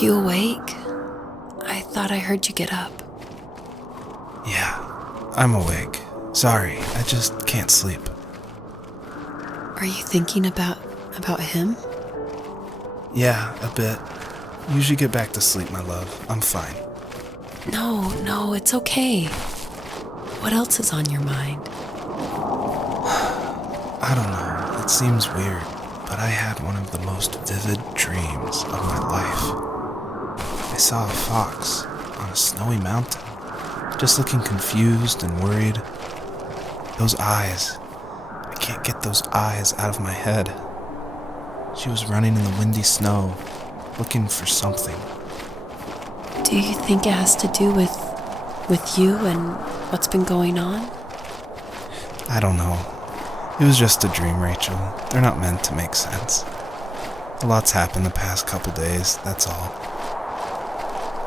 you awake? I thought I heard you get up. Yeah, I'm awake. Sorry, I just can't sleep. Are you thinking about him? Yeah, a bit. Usually get back to sleep, my love. I'm fine. No, it's okay. What else is on your mind? I don't know, it seems weird, but I had one of the most vivid dreams of my life. I saw a fox on a snowy mountain, just looking confused and worried. Those eyes, I can't get those eyes out of my head. She was running in the windy snow, looking for something. Do you think it has to do with you and what's been going on? I don't know. It was just a dream, Rachel. They're not meant to make sense. A lot's happened the past couple days, that's all.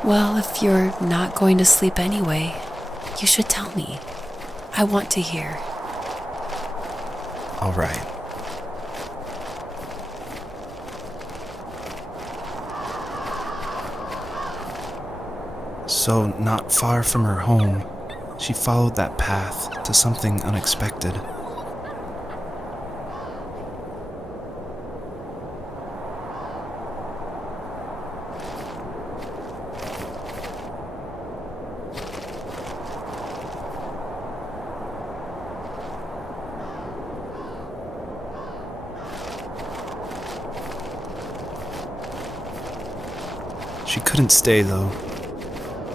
Well, if you're not going to sleep anyway, you should tell me. I want to hear. All right. So, not far from her home, she followed that path to something unexpected. She couldn't stay, though.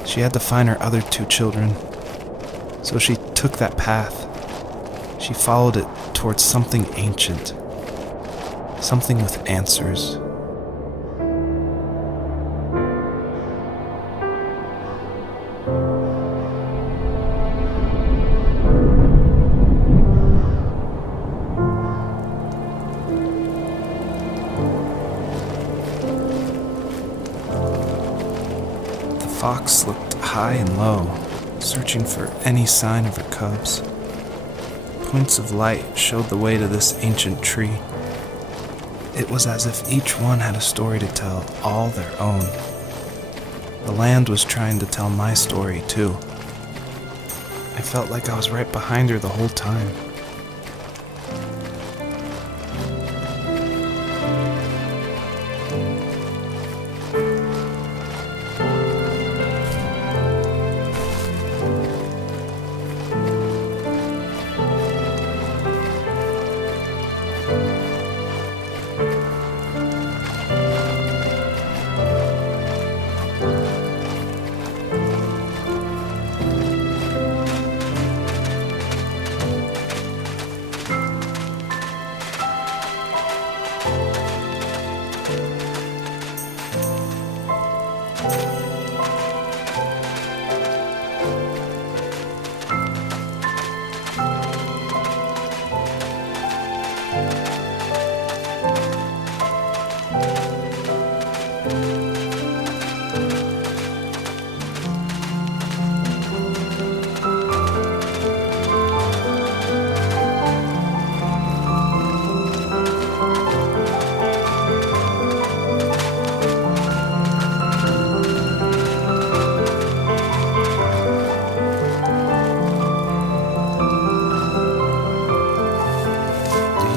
She had to find her other 2 children. So she took that path. She followed it towards something ancient. Something with answers. The fox looked high and low, searching for any sign of her cubs. Points of light showed the way to this ancient tree. It was as if each one had a story to tell, all their own. The land was trying to tell my story, too. I felt like I was right behind her the whole time.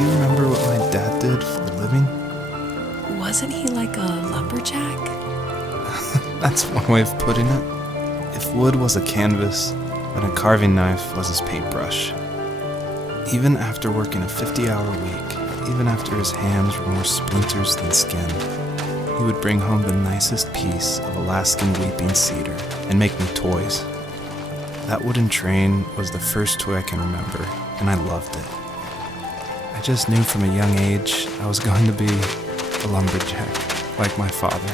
Do you remember what my dad did for a living? Wasn't he like a lumberjack? That's one way of putting it. If wood was a canvas, then a carving knife was his paintbrush. Even after working a 50-hour week, even after his hands were more splinters than skin, he would bring home the nicest piece of Alaskan weeping cedar and make me toys. That wooden train was the first toy I can remember, and I loved it. I just knew from a young age I was going to be a lumberjack, like my father.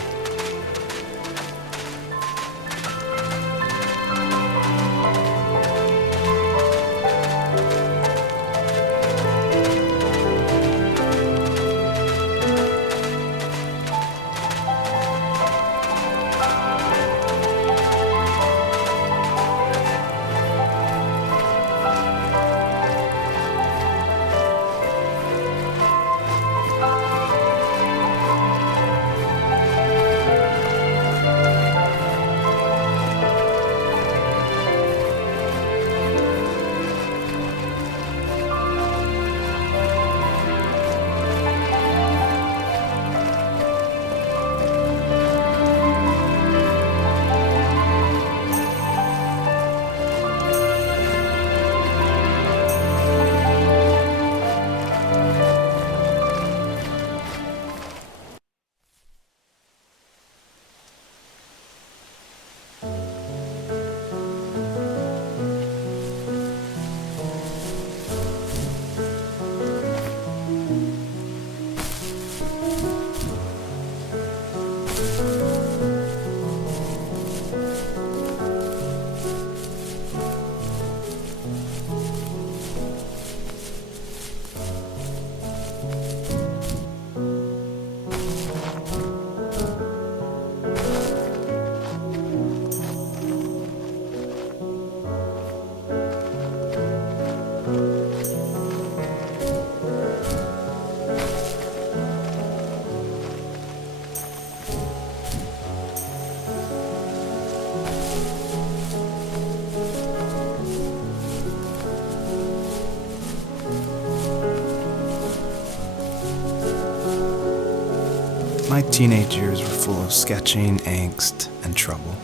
My teenage years were full of sketching, angst, and trouble.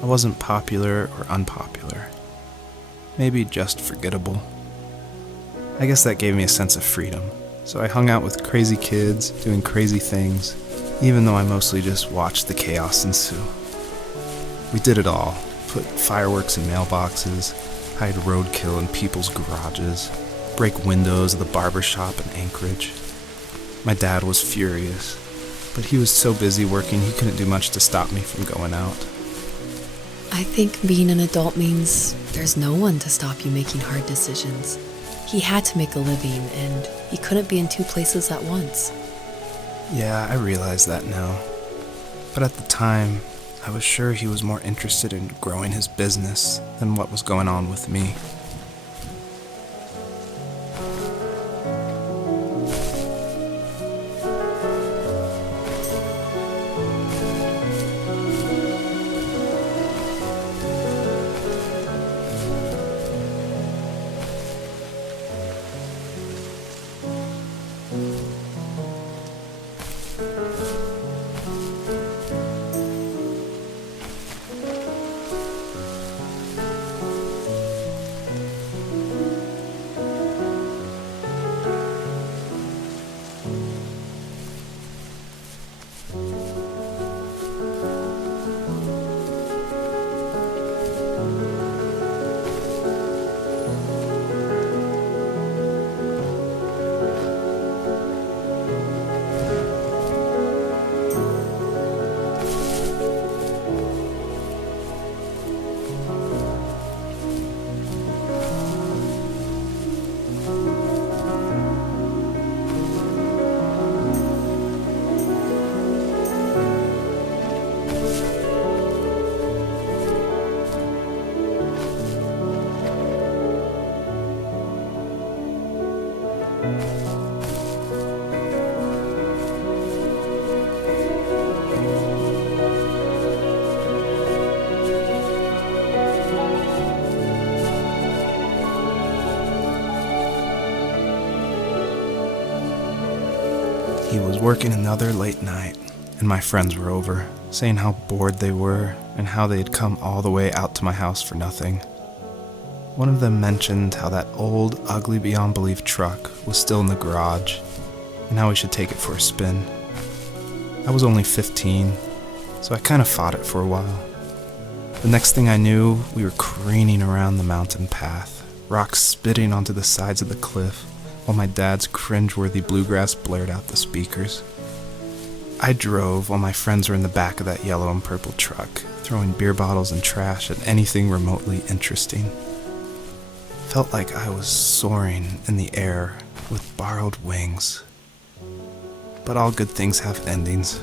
I wasn't popular or unpopular. Maybe just forgettable. I guess that gave me a sense of freedom, so I hung out with crazy kids, doing crazy things, even though I mostly just watched the chaos ensue. We did it all. Put fireworks in mailboxes, hide roadkill in people's garages, break windows of the barber shop in Anchorage. My dad was furious, but he was so busy working he couldn't do much to stop me from going out. I think being an adult means there's no one to stop you making hard decisions. He had to make a living, and he couldn't be in two places at once. Yeah, I realize that now. But at the time, I was sure he was more interested in growing his business than what was going on with me. He was working another late night, and my friends were over, saying how bored they were and how they had come all the way out to my house for nothing. One of them mentioned how that old, ugly beyond belief truck was still in the garage, and how we should take it for a spin. I was only 15, so I kind of fought it for a while. The next thing I knew, we were careening around the mountain path, rocks spitting onto the sides of the cliff, while my dad's cringeworthy bluegrass blared out the speakers. I drove while my friends were in the back of that yellow and purple truck, throwing beer bottles and trash at anything remotely interesting. Felt like I was soaring in the air with borrowed wings. But all good things have endings.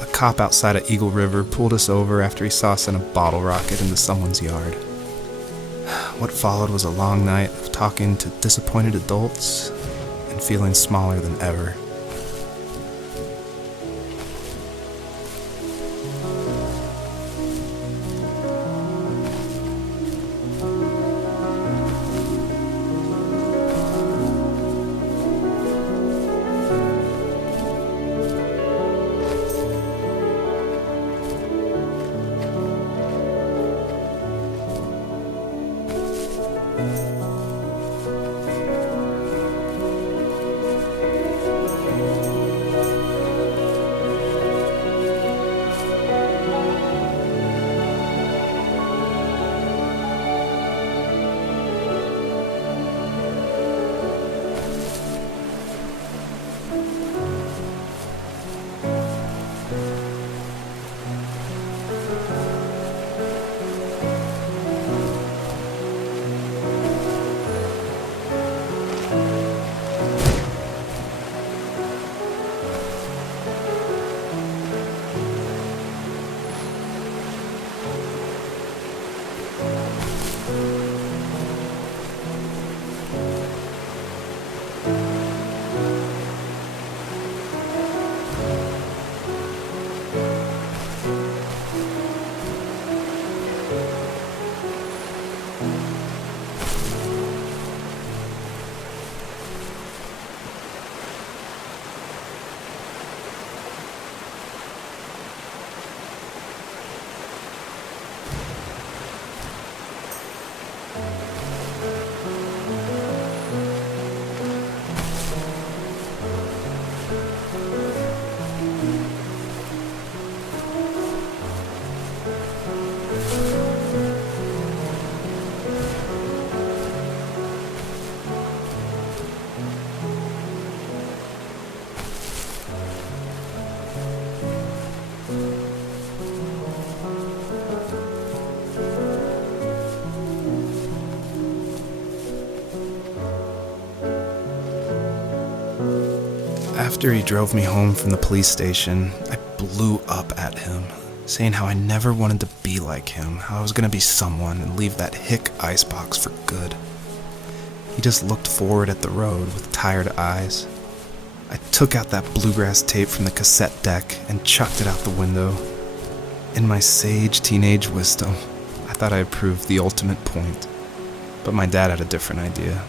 A cop outside of Eagle River pulled us over after he saw us send a bottle rocket into someone's yard. What followed was a long night of talking to disappointed adults and feeling smaller than ever. After he drove me home from the police station, I blew up at him, saying how I never wanted to be like him, how I was going to be someone and leave that hick icebox for good. He just looked forward at the road with tired eyes. I took out that bluegrass tape from the cassette deck and chucked it out the window. In my sage teenage wisdom, I thought I had proved the ultimate point, but my dad had a different idea.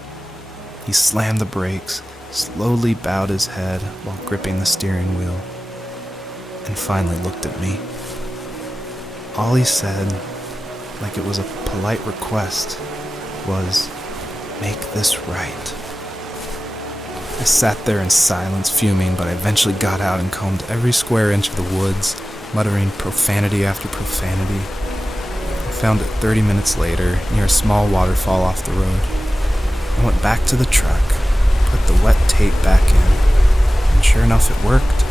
He slammed the brakes, slowly bowed his head while gripping the steering wheel, and finally looked at me. All he said, like it was a polite request, was, "Make this right." I sat there in silence, fuming, but I eventually got out and combed every square inch of the woods, muttering profanity after profanity. I found it 30 minutes later, near a small waterfall off the road. I went back to the truck, put the wet tape back in, and sure enough it worked.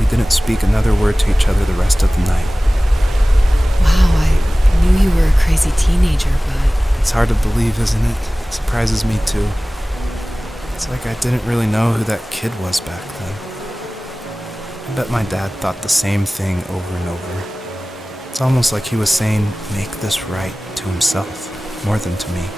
We didn't speak another word to each other the rest of the night. Wow, I knew you were a crazy teenager, but... It's hard to believe, isn't it? It surprises me too. It's like I didn't really know who that kid was back then. I bet my dad thought the same thing over and over. It's almost like he was saying, "Make this right," to himself, more than to me.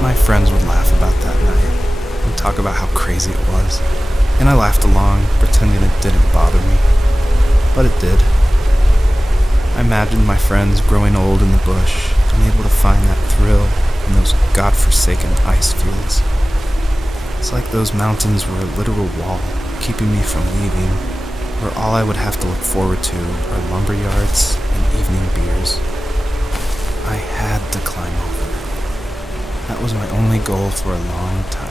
My friends would laugh about that night and talk about how crazy it was, and I laughed along, pretending it didn't bother me. But it did. I imagined my friends growing old in the bush, unable to find that thrill in those godforsaken ice fields. It's like those mountains were a literal wall, keeping me from leaving, where all I would have to look forward to are lumber yards and evening beers. I had to climb over. That was my only goal for a long time.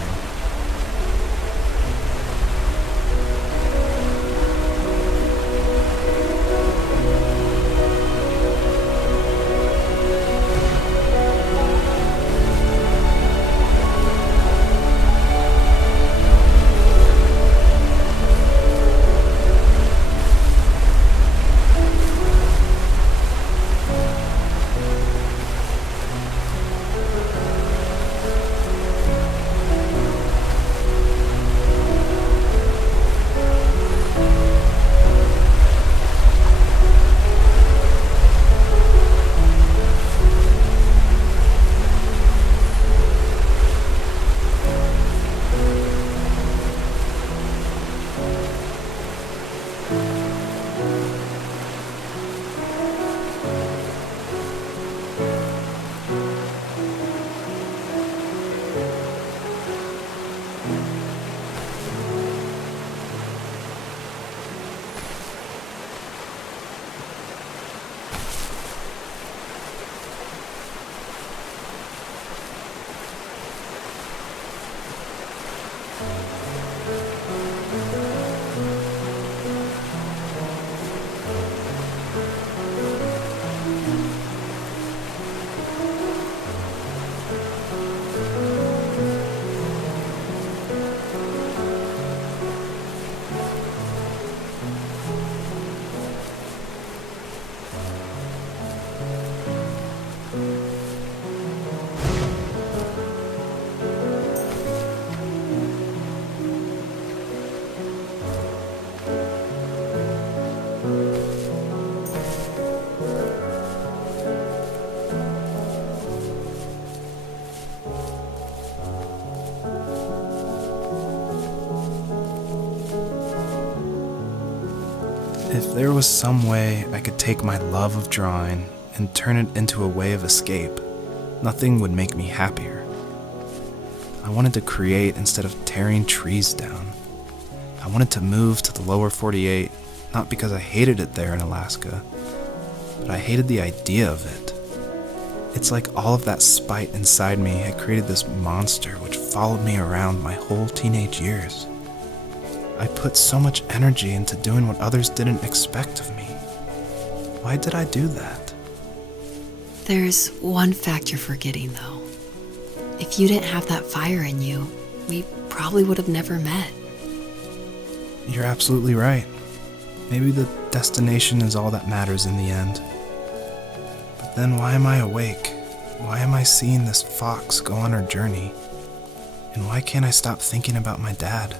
If there was some way I could take my love of drawing and turn it into a way of escape, nothing would make me happier. I wanted to create instead of tearing trees down. I wanted to move to the lower 48, not because I hated it there in Alaska, but I hated the idea of it. It's like all of that spite inside me had created this monster which followed me around my whole teenage years. I put so much energy into doing what others didn't expect of me. Why did I do that? There's one fact you're forgetting, though. If you didn't have that fire in you, we probably would have never met. You're absolutely right. Maybe the destination is all that matters in the end. But then why am I awake? Why am I seeing this fox go on her journey? And why can't I stop thinking about my dad?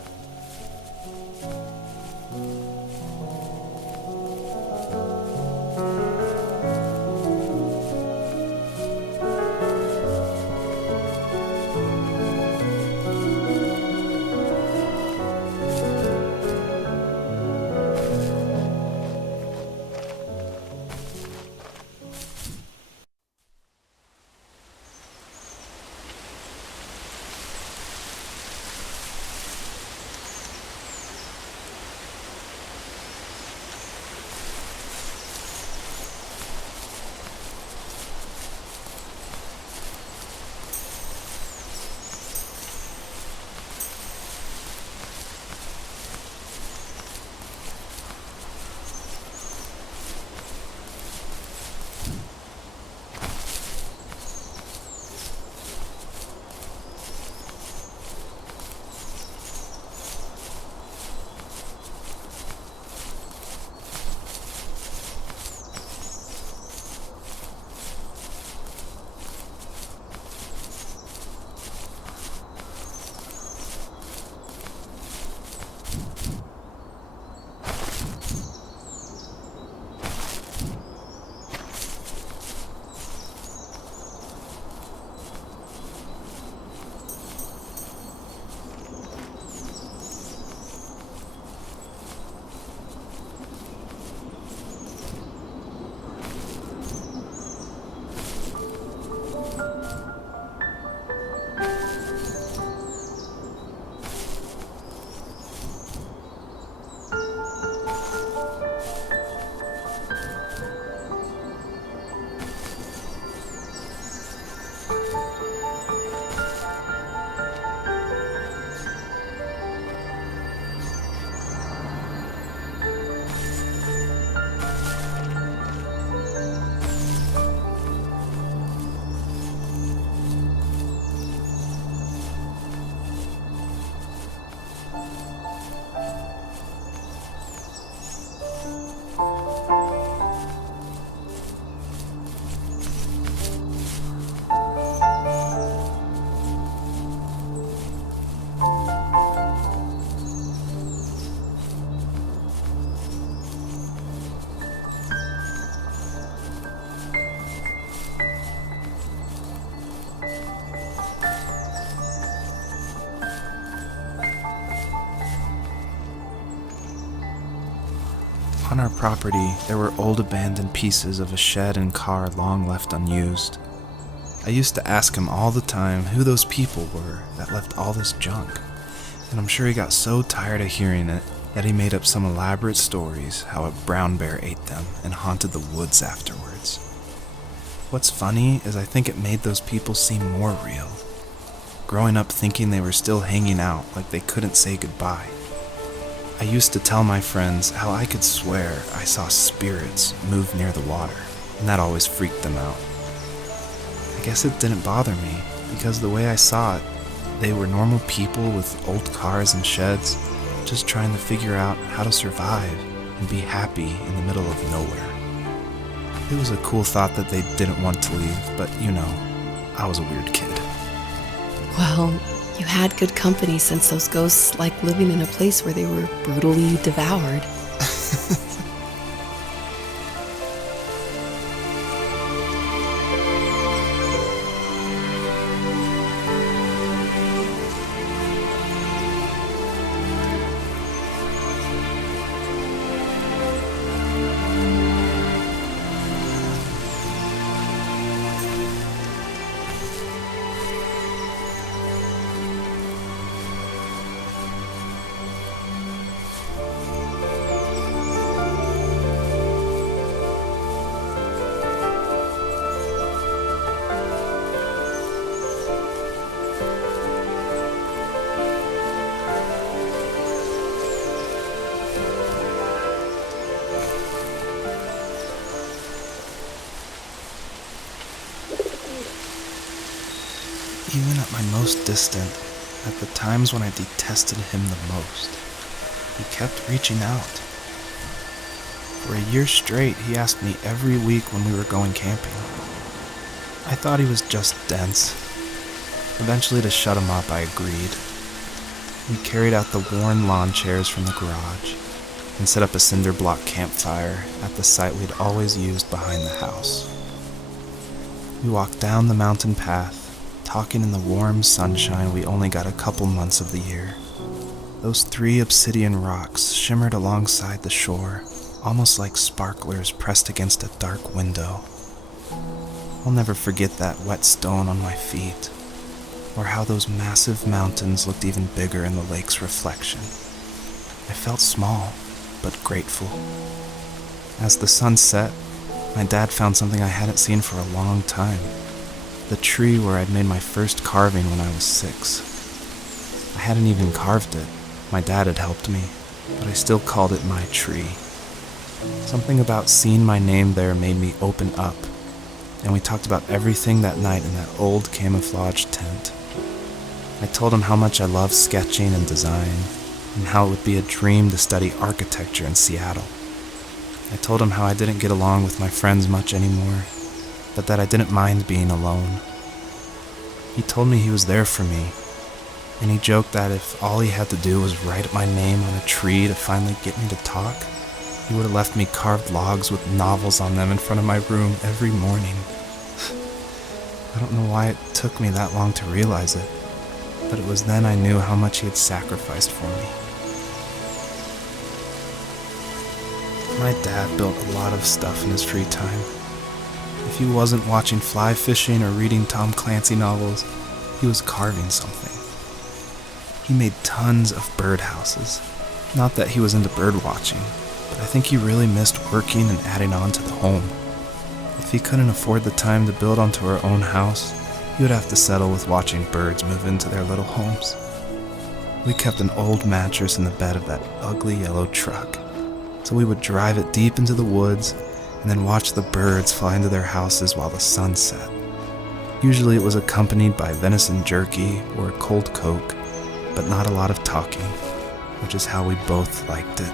On our property, there were old abandoned pieces of a shed and car long left unused. I used to ask him all the time who those people were that left all this junk, and I'm sure he got so tired of hearing it that he made up some elaborate stories how a brown bear ate them and haunted the woods afterwards. What's funny is I think it made those people seem more real, growing up thinking they were still hanging out like they couldn't say goodbye. I used to tell my friends how I could swear I saw spirits move near the water, and that always freaked them out. I guess it didn't bother me, because the way I saw it, they were normal people with old cars and sheds, just trying to figure out how to survive and be happy in the middle of nowhere. It was a cool thought that they didn't want to leave, but I was a weird kid. Well, you had good company since those ghosts like living in a place where they were brutally devoured. my most distant, at the times when I detested him the most, he kept reaching out. For a year straight, he asked me every week when we were going camping. I thought he was just dense. Eventually, to shut him up, I agreed. We carried out the worn lawn chairs from the garage and set up a cinder block campfire at the site we'd always used behind the house. We walked down the mountain path, talking in the warm sunshine we only got a couple months of the year. Those 3 obsidian rocks shimmered alongside the shore, almost like sparklers pressed against a dark window. I'll never forget that wet stone on my feet, or how those massive mountains looked even bigger in the lake's reflection. I felt small, but grateful. As the sun set, my dad found something I hadn't seen for a long time. The tree where I'd made my first carving when I was 6. I hadn't even carved it. My dad had helped me, but I still called it my tree. Something about seeing my name there made me open up, and we talked about everything that night in that old camouflage tent. I told him how much I loved sketching and design, and how it would be a dream to study architecture in Seattle. I told him how I didn't get along with my friends much anymore, but that I didn't mind being alone. He told me he was there for me, and he joked that if all he had to do was write my name on a tree to finally get me to talk, he would have left me carved logs with novels on them in front of my room every morning. I don't know why it took me that long to realize it, but it was then I knew how much he had sacrificed for me. My dad built a lot of stuff in his free time. If he wasn't watching fly fishing or reading Tom Clancy novels, he was carving something. He made tons of birdhouses. Not that he was into bird watching, but I think he really missed working and adding on to the home. If he couldn't afford the time to build onto our own house, he would have to settle with watching birds move into their little homes. We kept an old mattress in the bed of that ugly yellow truck, so we would drive it deep into the woods and then watch the birds fly into their houses while the sun set. Usually it was accompanied by venison jerky or cold Coke, but not a lot of talking, which is how we both liked it.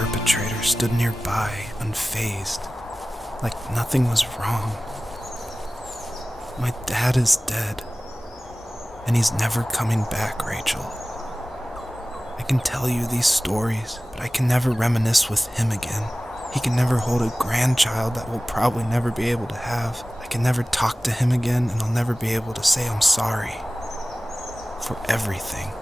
perpetrator stood nearby, unfazed, like nothing was wrong. My dad is dead, and he's never coming back, Rachel. I can tell you these stories, but I can never reminisce with him again. He can never hold a grandchild that we'll probably never be able to have. I can never talk to him again, and I'll never be able to say I'm sorry for everything.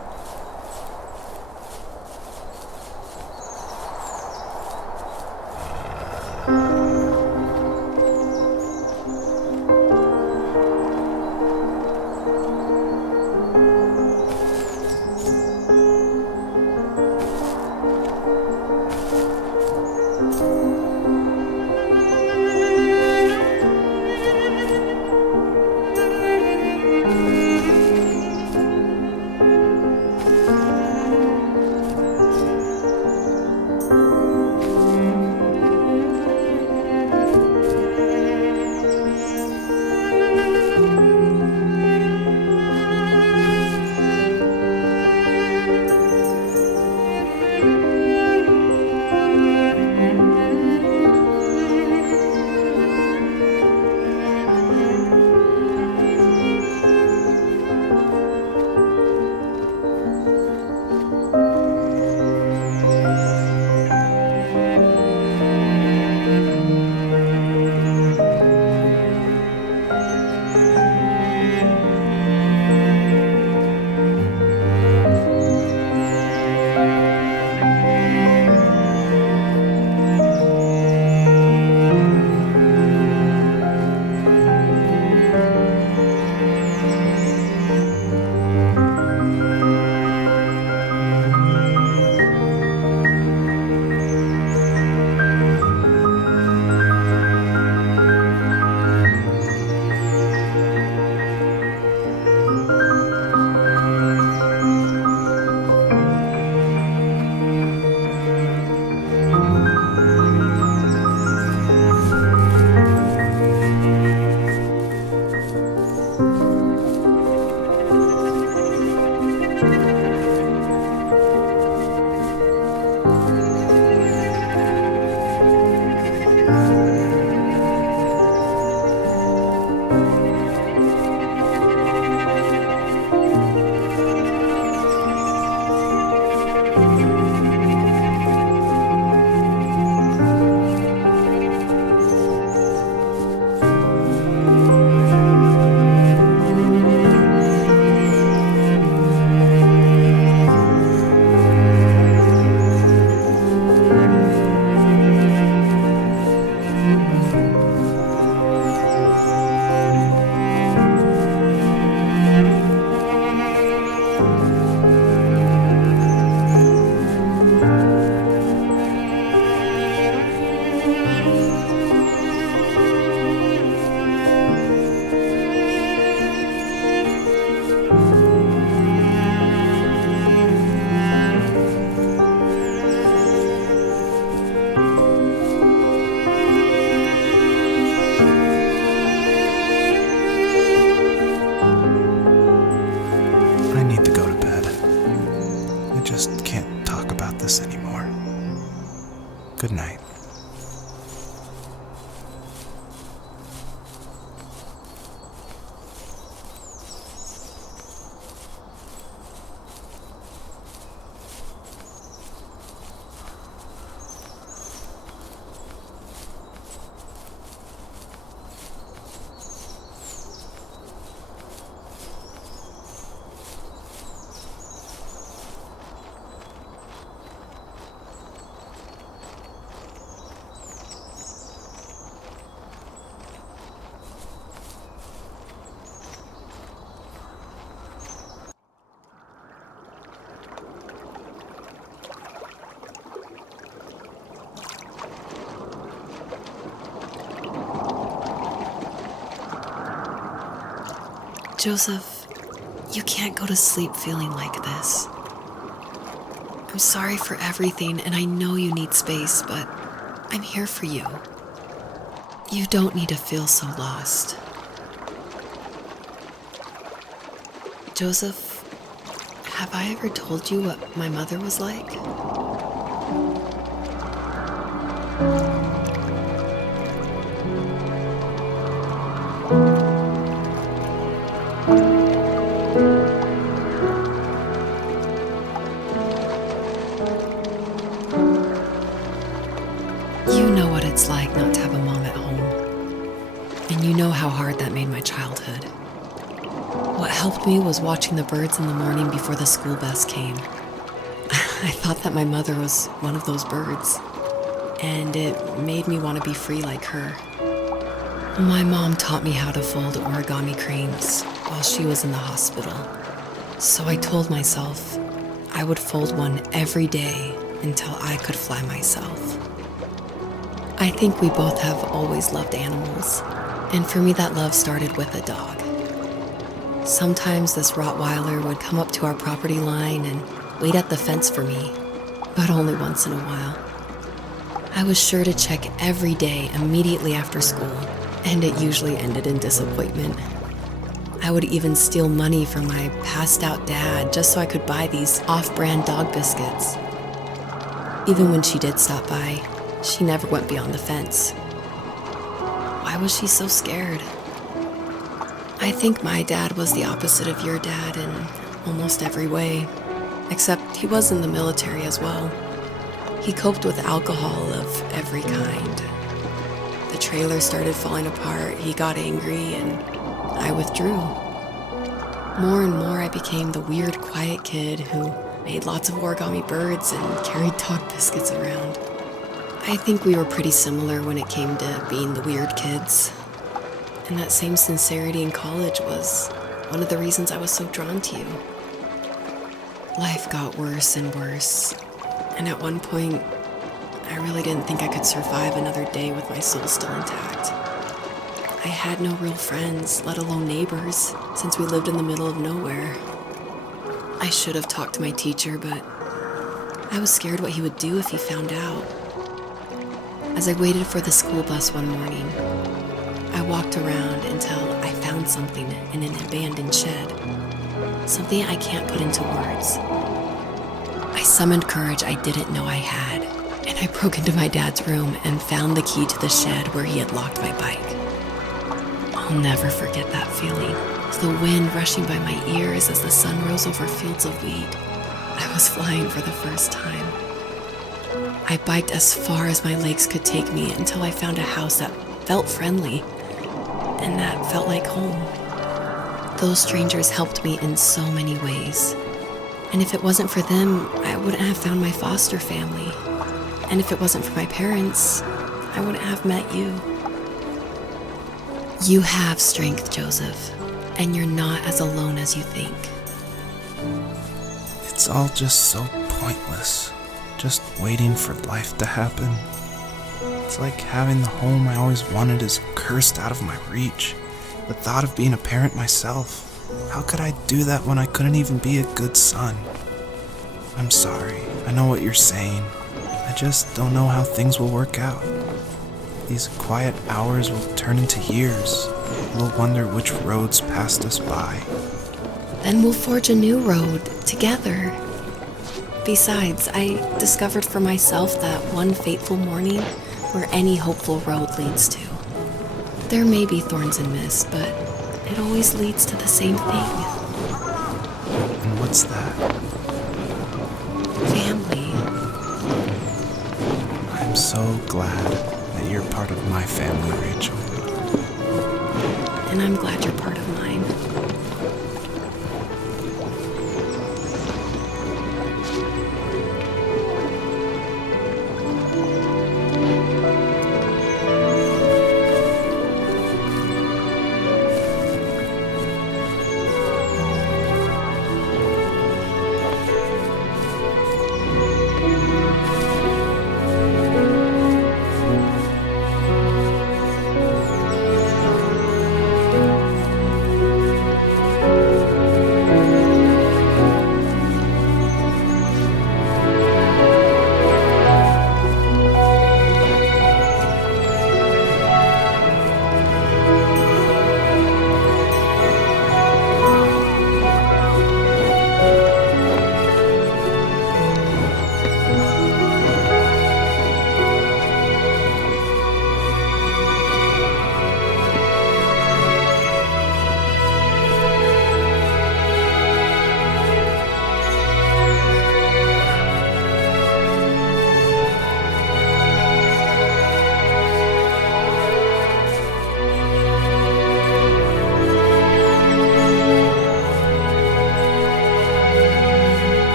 Good night. Joseph, you can't go to sleep feeling like this. I'm sorry for everything, and I know you need space, but I'm here for you. You don't need to feel so lost. Joseph, have I ever told you what my mother was like? You know what it's like not to have a mom at home. And you know how hard that made my childhood. What helped me was watching the birds in the morning before the school bus came. I thought that my mother was one of those birds, and it made me want to be free like her. My mom taught me how to fold origami cranes while she was in the hospital. So I told myself I would fold one every day until I could fly myself. I think we both have always loved animals, and for me that love started with a dog. Sometimes this Rottweiler would come up to our property line and wait at the fence for me, but only once in a while. I was sure to check every day immediately after school, and it usually ended in disappointment. I would even steal money from my passed out dad just so I could buy these off-brand dog biscuits. Even when she did stop by, she never went beyond the fence. Why was she so scared? I think my dad was the opposite of your dad in almost every way, except he was in the military as well. He coped with alcohol of every kind. The trailer started falling apart, he got angry, and I withdrew. More and more I became the weird, quiet kid who made lots of origami birds and carried dog biscuits around. I think we were pretty similar when it came to being the weird kids. And that same sincerity in college was one of the reasons I was so drawn to you. Life got worse and worse, and at one point, I really didn't think I could survive another day with my soul still intact. I had no real friends, let alone neighbors, since we lived in the middle of nowhere. I should have talked to my teacher, but I was scared what he would do if he found out. As I waited for the school bus one morning, I walked around until I found something in an abandoned shed. Something I can't put into words. I summoned courage I didn't know I had, and I broke into my dad's room and found the key to the shed where he had locked my bike. I'll never forget that feeling. The wind rushing by my ears as the sun rose over fields of wheat. I was flying for the first time. I biked as far as my legs could take me until I found a house that felt friendly and that felt like home. Those strangers helped me in so many ways. And if it wasn't for them, I wouldn't have found my foster family. And if it wasn't for my parents, I wouldn't have met you. You have strength, Joseph, and you're not as alone as you think. It's all just so pointless. Just waiting for life to happen. It's like having the home I always wanted is cursed out of my reach. The thought of being a parent myself. How could I do that when I couldn't even be a good son? I'm sorry. I know what you're saying. I just don't know how things will work out. These quiet hours will turn into years. We'll wonder which roads passed us by. Then we'll forge a new road together. Besides, I discovered for myself that one fateful morning where any hopeful road leads to. There may be thorns and mist, but it always leads to the same thing. And what's that? Family. I'm so glad that you're part of my family, Rachel. And I'm glad you're part of mine.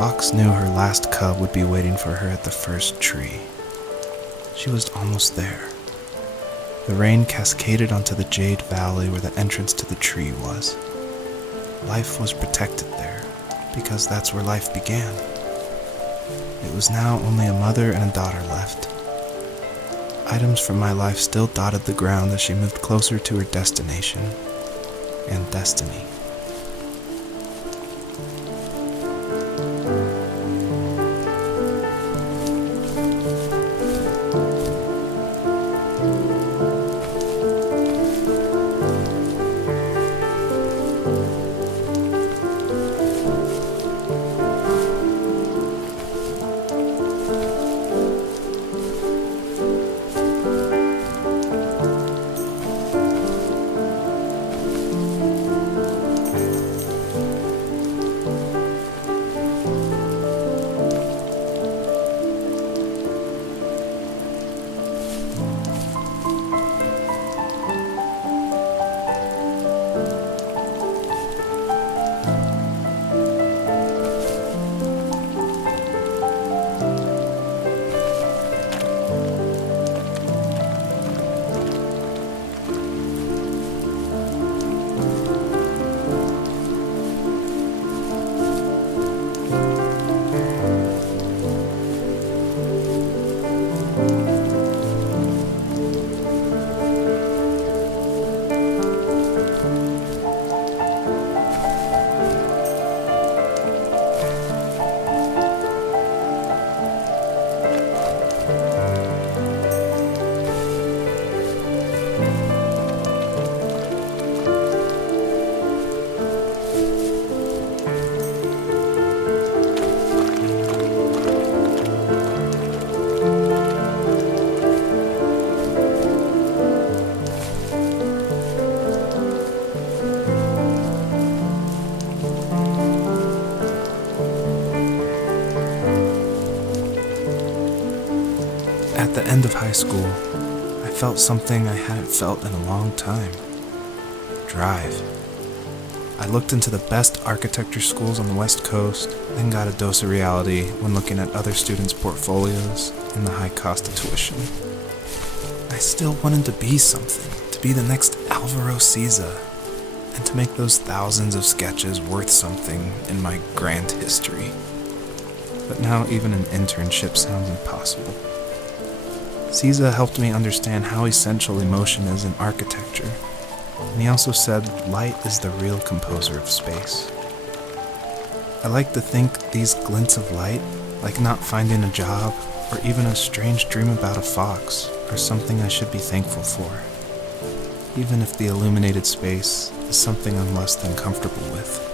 fox knew her last cub would be waiting for her at the first tree. She was almost there. The rain cascaded onto the jade valley where the entrance to the tree was. Life was protected there, because that's where life began. It was now only a mother and a daughter left. Items from my life still dotted the ground as she moved closer to her destination and destiny. At the end of high school, I felt something I hadn't felt in a long time. Drive. I looked into the best architecture schools on the West Coast, then got a dose of reality when looking at other students' portfolios and the high cost of tuition. I still wanted to be something, to be the next Alvaro Siza, and to make those thousands of sketches worth something in my grand history. But now even an internship sounds impossible. Siza helped me understand how essential emotion is in architecture, and he also said light is the real composer of space. I like to think these glints of light, like not finding a job or even a strange dream about a fox, are something I should be thankful for, even if the illuminated space is something I'm less than comfortable with.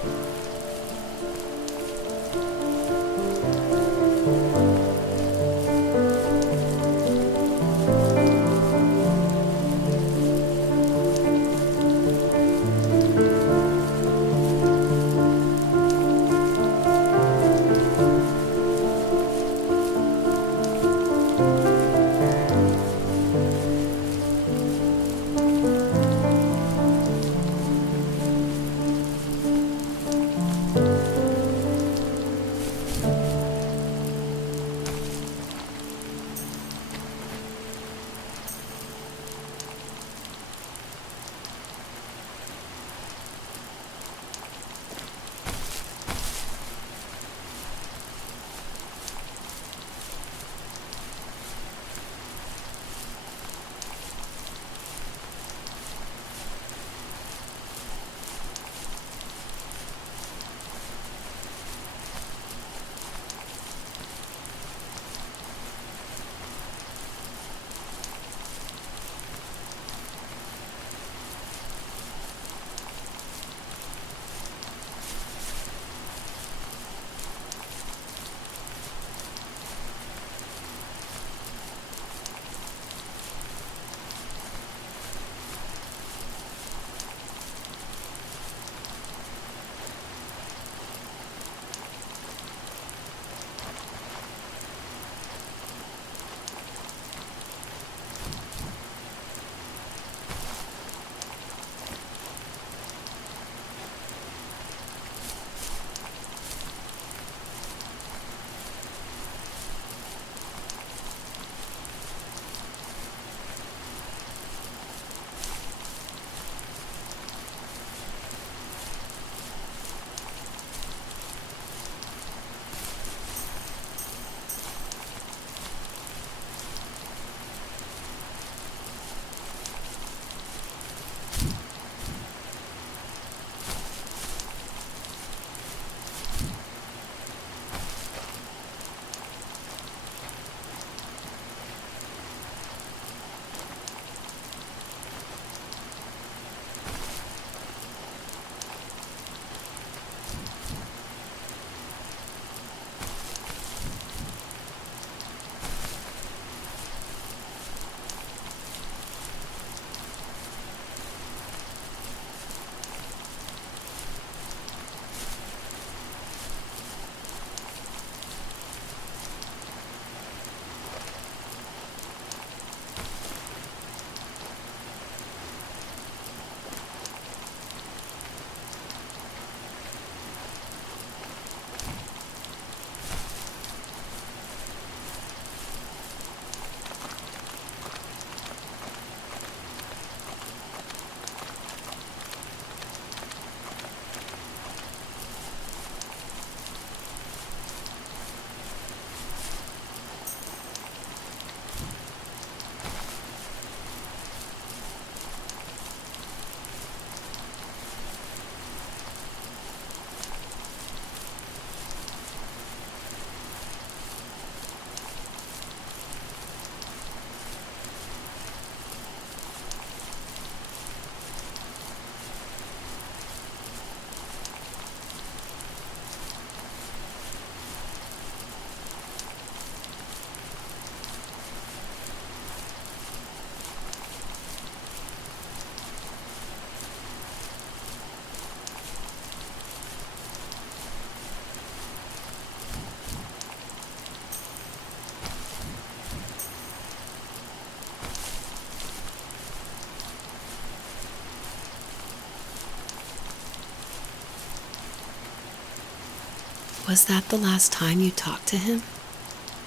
Was that the last time you talked to him?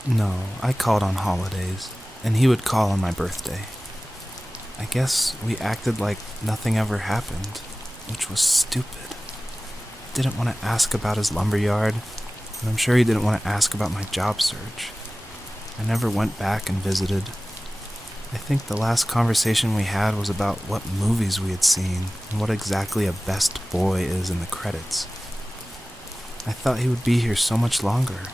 No, I called on holidays, and he would call on my birthday. I guess we acted like nothing ever happened, which was stupid. I didn't want to ask about his lumberyard, and I'm sure he didn't want to ask about my job search. I never went back and visited. I think the last conversation we had was about what movies we had seen and what exactly a best boy is in the credits. I thought he would be here so much longer,